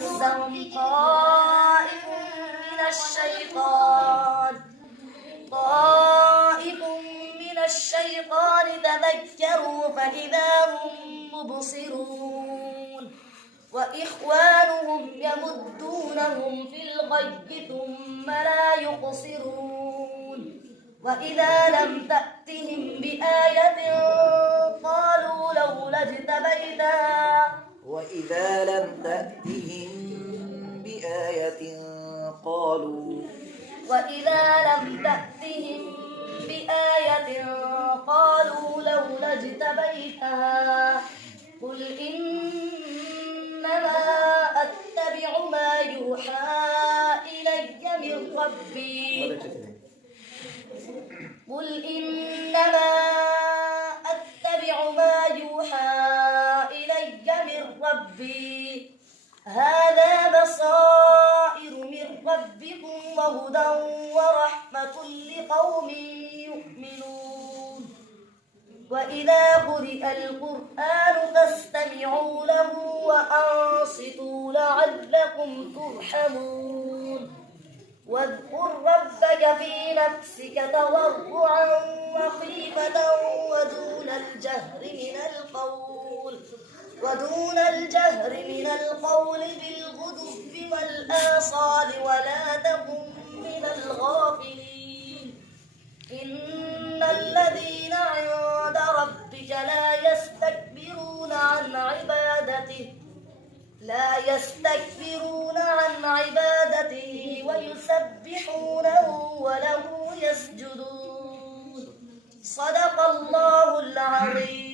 مسهم طائف من الشيطان تذكروا فإذا هم مبصرون وإخوانهم يمدونهم في الغي ثم لا يقصرون وإذا لم تأتهم بآية قالوا لولا اجتبيتها لولا اجتبيتها قل إنما أتبع ما يوحى إلي من ربي هذا بصائر من ربكم وهدى ورحمة لقوم يؤمنون وإذا قرئ القرآن فاستمعوا له وأنصتوا لعلكم ترحمون واذكر ربك في نفسك تضرعا وخيفة ودون الجهر من القول بالغدو والآصال ولا تكن من الغافلين إن الذين عند ربك لا يستكبرون عن عبادته ويسبحونه وله يسجدون صدق الله العظيم.